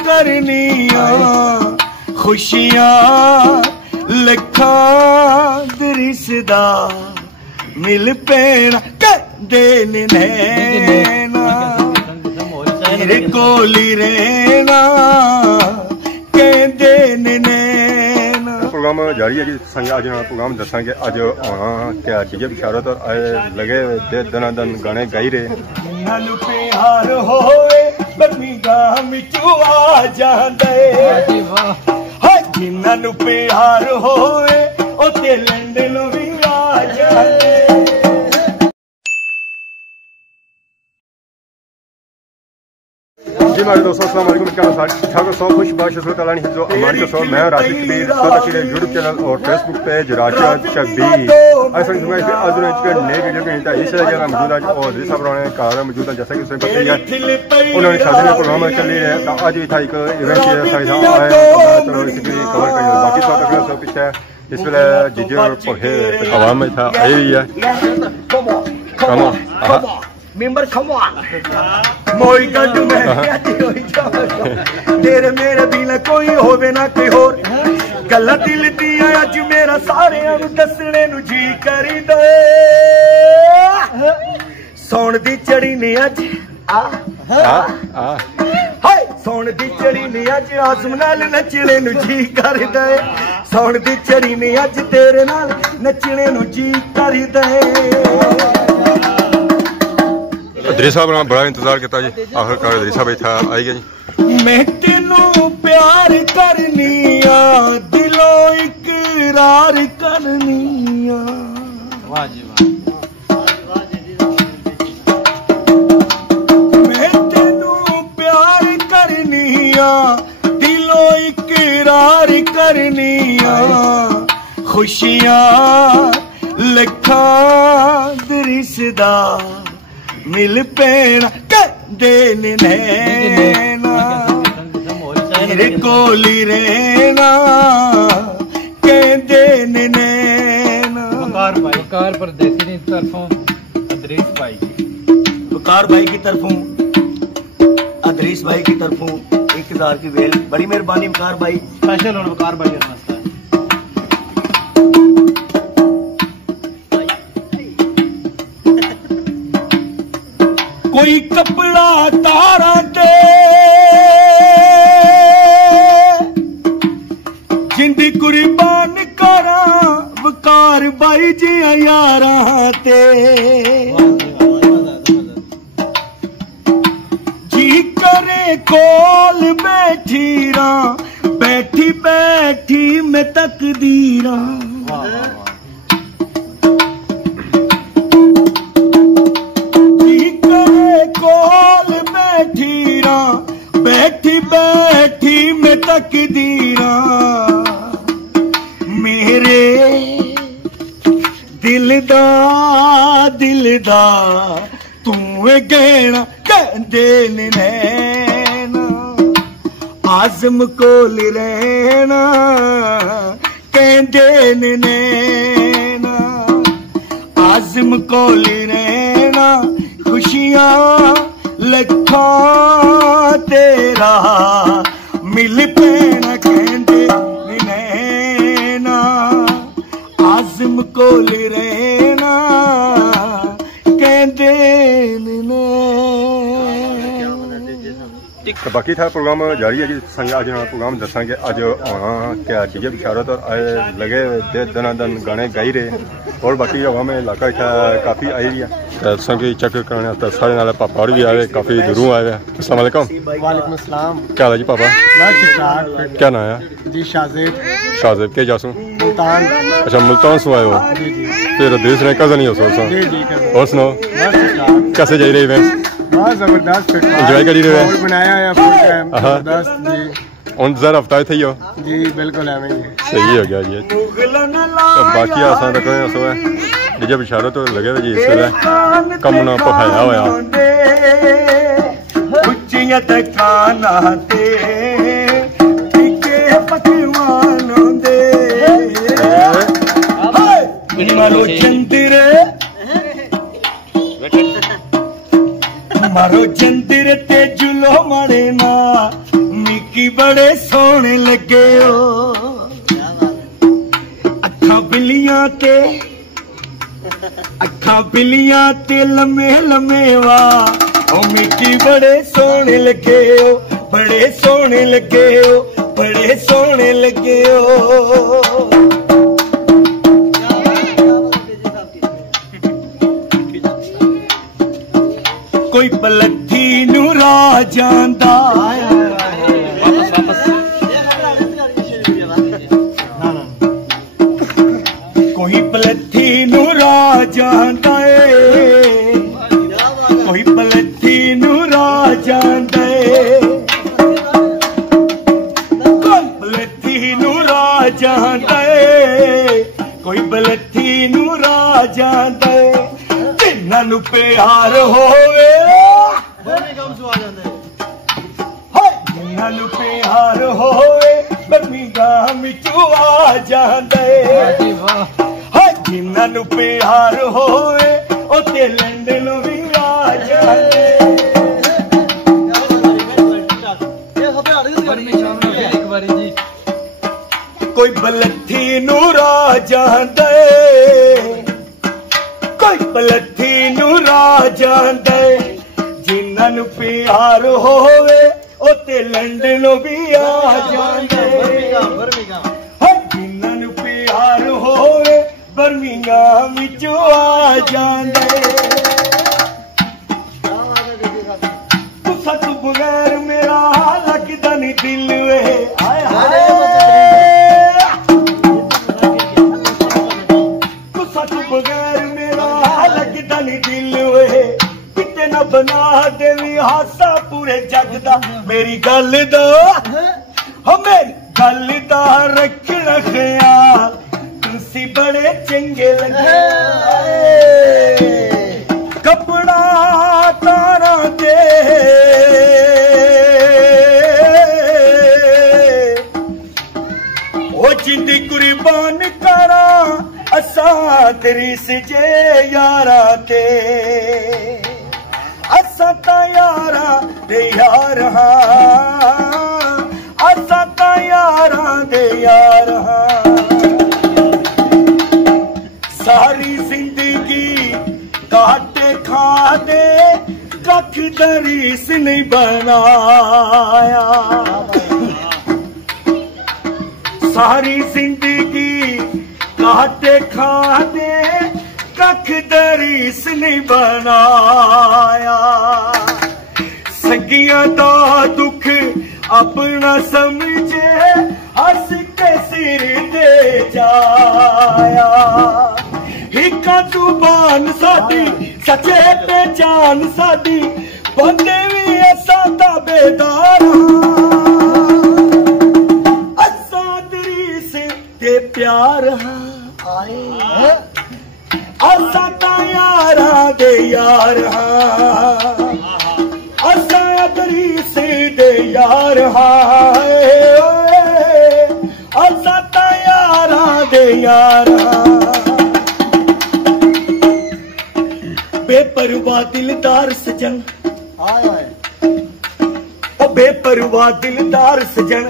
करनिया खुशियां लखा दरिसदा मिल पेना कहंदे नैना तेरे कोल ही रहना कहंदे नैना। प्रोग्राम जारी है जी संग अज प्रोग्राम दसांगे अज आना क्या डीजे बिशारत और आए लगे दिन गाने गाई रहे नालू प्यार होए बनी गाह मिचू आ जांदे हाय जिन्नां प्यार होए ओ ते लंडन भी आ जांदे। जी मेरे दोस्तों अस्सलाम वालेकुम क्या ठाक सौ खुश बाश तालानी हिफ्ज़ो अमान के सौ मैं राशिद कबीर सदा यूट्यूब चैनल और फेसबुक पेज राशिद शबीर ऐसा कि मैं आज नए वीडियो के नहीं इस जगह मौजूद आज और जी साहब ने कार मौजूद है जैसा कि उसने पता ही है उन्होंने शादी में प्रोग्राम चली है तो आज भी था एक इवेंट है चलो इसकी कवर कर बाकी तो अगला सब पीछे इस वेले जीजे और पढ़े आवाम में था आई है कम मेंबर come on मोई गड्डू में तेरे मेरे बिना कोई होवे ना कोई होर गल्ला दिल दिया अज मेरा सारे दसने नु जी करी दे सौन दी चढ़ी ने अज हाय सौन दी चढ़ी ने अज आसम नाल नचने नु जी कर दे सौन दी चढ़ी ने अज तेरे नाल नचने नु जी कर दे। अदरी साहब ने बड़ा इंतजार किया जी आखिरकार अदरी साहब इतना आई गया जी। मैं तेनू प्यार करनिया दिलों इकरार करनिया वाह जी वाह मैं तेनू प्यार करनिया दिलों इकरार करनिया खुशियां लखा दरिसदा मिल पेना कहंदे नैना तेरे कोल ही रहना कहंदे नैना। वकार परदेसी की तरफों अदरीस भाई वकार भाई की तरफों अदरीस भाई की तरफों 1000 की वेल बड़ी मेहरबानी वकार भाई स्पेशल और वकार भाई कोई कपड़ा तारा दे जिंदी कुर्बान करा वकार बाई जी यारा ते जी करे कोल बैठी रा बैठी बैठी मैं तकदीरा बैठी बैठी मैं तकदीरा मेरे दिल दा तू गहना कहंदे नैना आज़म कोल रहना कहंदे नैना आज़म कोल रहना खुशियां लखा तेरा मिल पेना कहंदे नैना आज़म कोल रहना कहंदे नैना। तो बाकी था प्रोग्राम जारी है जी संग अज प्रोग्राम दसांगे अज आना क्या डीजे बिशारत और आए लगे दिन गाने गाई रहे और बाकी हवा में इलाका इतना काफ़ी आई है संग चेक करने सारे नाल पापा और भी आए काफ़ी दूरों आए हैं। अस्सलाम वालेकुम। वालेकुम अस्सलाम। क्या हाल है जी पापा? क्या नाम है जी? शाजेब। शाजेब के जासू मुल्तान। अच्छा मुल्तान से आए हो फिर देश ने कज़न ही हो सो और सुनाओ कैसे जा रहे इवेंट्स? बहुत जबरदस्त एंजॉय कर रहे हो बनाया है जबरदस्त जी उन जर हफ्ता थे ही हो जी बिल्कुल है सही हो गया जी। तो बाकी आसान रख रहे सो है डीजे बिशारत तो लगे हुए जी इस वेले कम ना पखाया होया मारो जंदिर ते जुलो मरे ना मिकी बड़े सोहने लगे हो अखां बिल्लियां ते लम्मे लम्मे वाह ओ मिकी बड़े सोहने लगे हो बड़े सोहने लगे हो बड़े सोहने लगे हो कोई पलथी नू राह जांदा कोई पलथी नू राह जांदा कोई पलथी नू राह जांदा कोई पलथी नू राह जांदा कोई पलथी नू राह जांदा जिन्हां नू प्यार होवे जिन्हां नू प्यार होवे बर्मिंघम विचों आ जांदे जिन्हां नू प्यार होवे ओ ते लंदन भी आ जांदे कोई बलथी नू राह जांदे कोई बलथी नू राह जांदे जिन्हां नू प्यार होवे ओ ते लंदन भी आ जांदे जिन्हां नू प्यार होवे बर्मिंघम विचों आ जांदे तुसां तू बगैर मेरा लगदा नहीं दिल वे हाय हाय तुसां तू बगैर मेरा लगदा नहीं दिल वे किते ना बना देवी हासा पूरे जग दा मेरी गल दा हो मेरी गल दा रखना ख्याल तुसी बड़े चंगे लगे कपड़ा तारा दे ओ जिंदी कुर्बान करा असा तेरी सजे यारा ते असा ता यारा दे यार असा ता यारा दे यार सारी जिंदगी काटे खा दे कख दरीस नहीं बनाया सारी जिंदगी काटे खा दे कख दरीस नहीं बनाया संगियां दा दुख अपना समझे हस के सिर दे जाया हिका जुबान साडी सचे पहचान साडी बंदे भी ऐसा ताबेदार असा दरीस ते प्यार आए असा ता यारा दे यार असा दरीस दे यार असा ता यारा दे यार बेपरवाह दिलदार सजन ओ बेपरवाह दिलदार सजन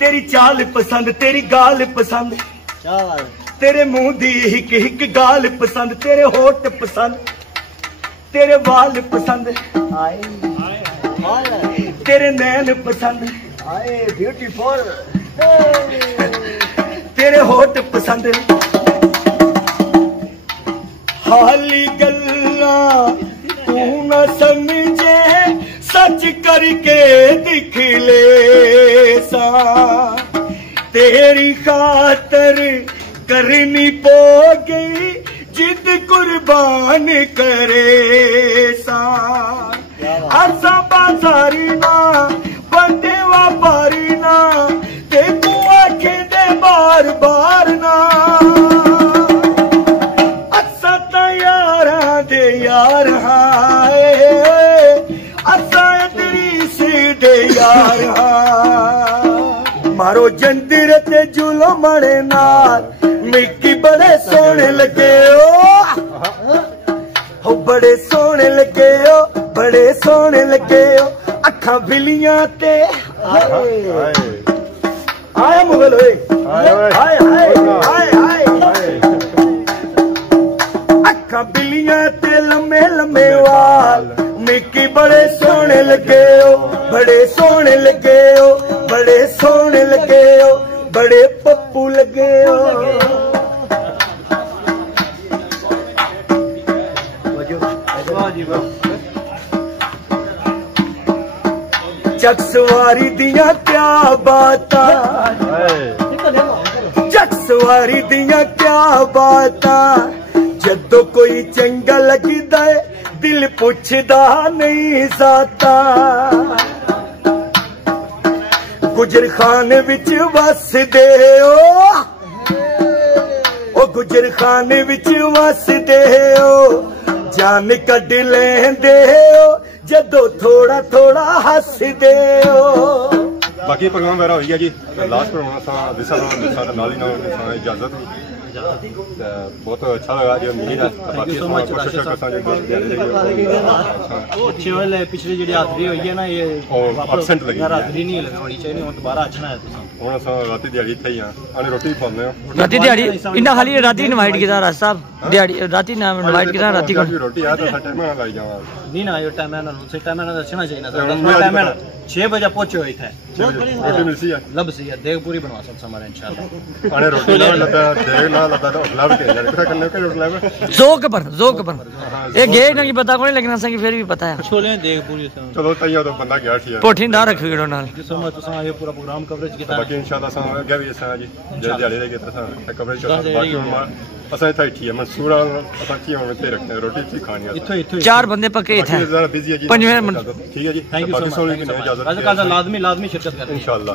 तेरी चाल पसंद तेरी गाल पसंद तेरे मुंह दी हिक हिक गाल पसंद तेरे होठ पसंद तेरे वाल पसंद तेरे नैन पसंद ब्यूटीफुल तेरे होठ पसंद हाली गल्ला तू न समझे सच करके दिख ले सा तेरी खातर करनी पोगी जिद कुर्बान करे सा असा बाजारी ना बंदे व्यापारी ना ते तू आखे दे बार बार ना असा ता यारा दे यार असा दरीस दे यार मारो जंदिर ते जुलो मड़े नाल मिकी बड़े सोहने लगे हो बड़े सोहने लगे हो बड़े सोहने लगे हो अखां बिल्लियां ते आया मुगल होए हाय हाय हाय हाय हाय अखा बिल्लियां ते लम्मे लम्मे वाल मिकी बड़े सोहने लगे हो बड़े सोहने लगे हो बड़े सोहने लगे हो बड़े पप्पू लगे हो चक सवारी दियां क्या बातां चक सवारी दियां क्या बातां जदों कोई चंगा लगदा है दिल पुछदा नहीं जाता गुजर खान विच वसदे ओ गुजर खान विच वसदे हो जान कढ लेंदे हो जदों थोड़ा थोड़ा हसदे हो बाकी प्रोग्राम वगैरह हो गया जी लास्ट प्रोग्राम असां दिसा नाल ही नाल इजाजत बहुत अच्छा लगा जी उम्मीद है बाकी कोशिश करसा अच्छे वाले पिछली जी हाजरी हुई है ना ये एब्सेंट लगी हाजरी नहीं लगानी चाहिए हम दोबारा अच्छा है हुन असां राती दिहाड़ी इत्थे ही हां अने रोटी खाने राती दिहाड़ी इन्ना खाली राती इनवाइट कीता राज साहब दिहाड़ी राती ना इनवाइट कीता राती को रोटी आ तो टाइम ना लाई जावा नहीं ना ये टाइम है ना से टाइम है ना दसना चाहिए ना सर टाइम है ना 6 बजे पहुंचे हुए थे रोटी मिलसी है लब सी है देग पूरी बनवा सब हमारे इंशाल्लाह अने रोटी ना लगा देग ना लगा तो लब के जाने क्या करने के रोटी लब जोक पर ये गे नहीं पता कोनी लगना सा कि फिर भी पता है छोले देग पूरी चलो तैयार तो बंदा गया थी पोठी ना रखी गड़ो नाल सो मैं तो ये पूरा प्रोग्राम कवरेज किया बाकी इंशाल्लाह सा गया भी असा जी दिहाड़ी दे के ता कवरेज बाकी असा इतना ही है मंसूर असा की हम इतने रखते हैं रोटी इतनी खानी है इथो 4 बंदे पक्के थे जरा बिजी है जी 5 मिनट ठीक है जी थैंक यू सो मच इजाजत लाजमी शिरकत करें इंशाल्लाह